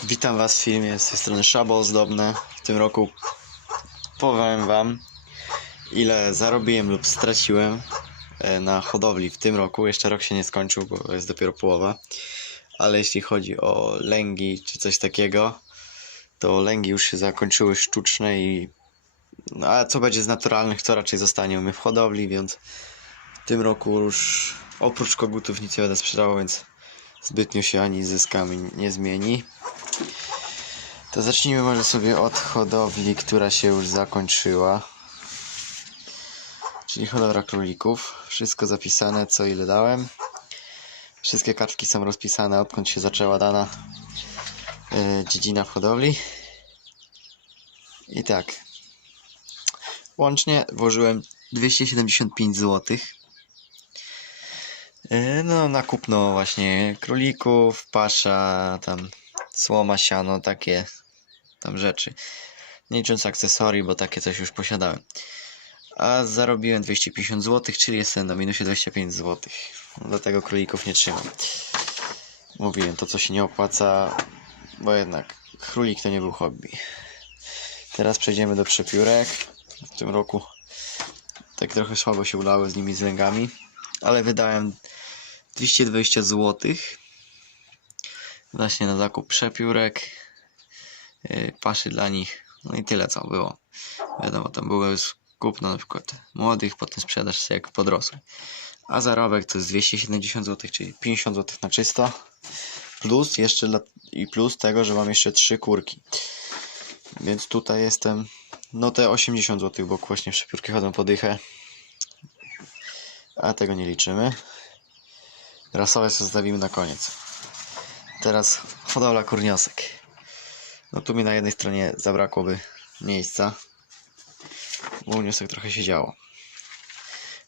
Witam Was w filmie z tej strony Szabo Ozdobne. W tym roku powiem Wam, ile zarobiłem lub straciłem e, na hodowli w tym roku. Jeszcze rok się nie skończył, bo jest dopiero połowa. Ale jeśli chodzi o lęgi czy coś takiego, to lęgi już się zakończyły sztuczne i. No, a co będzie z naturalnych, to raczej zostanie u mnie w hodowli, więc w tym roku już oprócz kogutów nic nie będę sprzedawał, więc zbytnio się ani zyskami nie zmieni. To zacznijmy może sobie od hodowli, która się już zakończyła. Czyli hodowla królików. Wszystko zapisane, co ile dałem. Wszystkie kartki są rozpisane, odkąd się zaczęła dana e, dziedzina w hodowli. I tak. Łącznie włożyłem 275 zł. E, No, na kupno właśnie królików, pasza, tam słoma, siano, takie tam rzeczy. Nie licząc akcesorii, bo takie coś już posiadałem. A zarobiłem 250 zł, czyli jestem na minusie 25 zł. Dlatego królików nie trzymam. Mówiłem, to co się nie opłaca, bo jednak królik to nie był hobby. Teraz przejdziemy do przepiórek. W tym roku tak trochę słabo się udało z nimi z lęgami, ale wydałem 220 zł właśnie na zakup przepiórek, yy, paszy dla nich, no i tyle co było. Wiadomo, tam już kupno na przykład młodych, potem sprzedaż jak podrosły. A zarobek to jest 270 zł, czyli 50 zł na czysto. Plus jeszcze dla, i plus tego, że mam jeszcze trzy kurki. Więc tutaj jestem, no te 80 zł, bo właśnie przepiórki chodzą po dychę. A tego nie liczymy. Rasowe zostawimy na koniec. Teraz hodowla kurniosek. No tu mi na jednej stronie zabrakłoby miejsca, bo uniosek trochę się działo.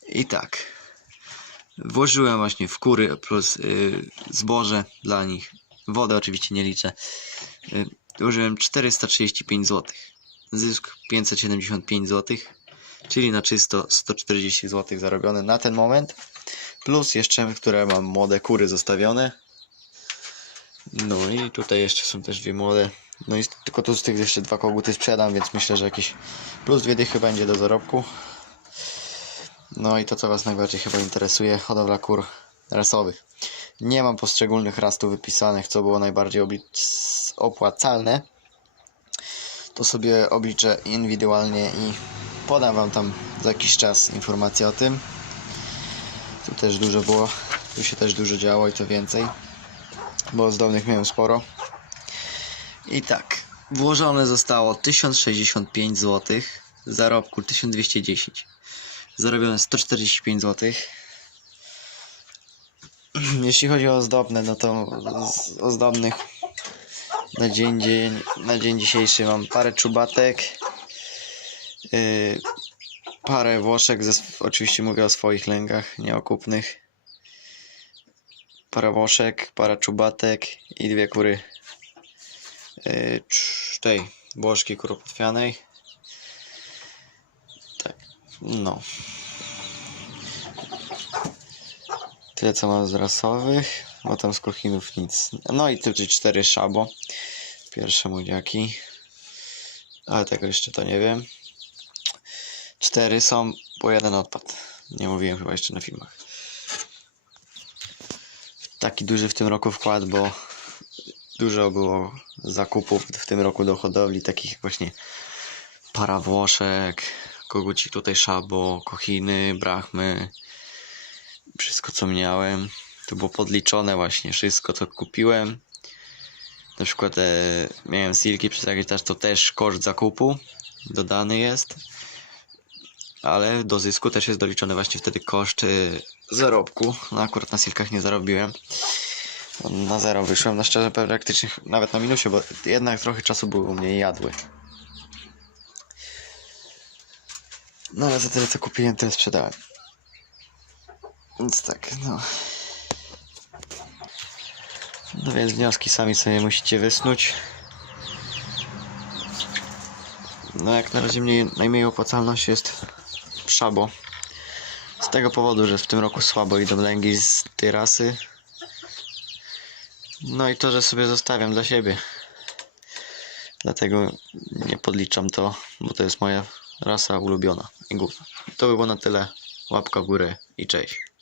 I tak. Włożyłem właśnie w kury plus yy, zboże dla nich. Wodę oczywiście nie liczę. Yy, włożyłem 435 zł. Zysk 575 zł, czyli na czysto 140 zł zarobione na ten moment. Plus jeszcze, które mam młode kury zostawione. No i tutaj jeszcze są też dwie młode. No i tylko tu z tych jeszcze dwa koguty sprzedam, więc myślę, że jakieś plus dwie dychy będzie do zarobku. No i to, co Was najbardziej chyba interesuje, hodowla kur rasowych. Nie mam poszczególnych rastów wypisanych, co było najbardziej opłacalne. To sobie obliczę indywidualnie i podam Wam tam za jakiś czas informacje o tym. Tu też dużo było, tu się też dużo działo i to więcej bo ozdobnych miałem sporo. I tak, włożone zostało 1065 zł, zarobku 1210. Zarobione 145 zł. Jeśli chodzi o ozdobne, no to z ozdobnych na dzień, dzień, na dzień dzisiejszy mam parę czubatek, yy, parę włoszek, ze, oczywiście mówię o swoich lęgach, nieokupnych para woszek, para czubatek i dwie kury yy, tej bożki kuropotwianej. Tak, no. Tyle co mam z rasowych, bo tam z kochinów nic. No i tylko cztery szabo. Pierwsze młodziaki. Ale tego jeszcze to nie wiem. Cztery są, bo jeden odpadł. Nie mówiłem chyba jeszcze na filmach taki duży w tym roku wkład, bo dużo było zakupów w tym roku do hodowli, takich właśnie para Włoszek, kogucik tutaj szabo, kochiny, brachmy, wszystko co miałem. To było podliczone właśnie, wszystko co kupiłem. Na przykład e, miałem silki jakiś czas, to też koszt zakupu dodany jest. Ale do zysku też jest doliczony właśnie wtedy koszt y, zarobku. No akurat na silkach nie zarobiłem. Na zero wyszłem, na szczerze praktycznie nawet na minusie, bo jednak trochę czasu było u mnie i jadły. No ale za tyle co kupiłem, tyle sprzedałem. Więc tak, no. No więc wnioski sami sobie musicie wysnuć. No jak na razie mnie najmniej opłacalność jest szabo. Z tego powodu, że w tym roku słabo idą lęgi z tej rasy. No i to, że sobie zostawiam dla siebie. Dlatego nie podliczam to, bo to jest moja rasa ulubiona i główna. To by było na tyle. Łapka w górę i cześć.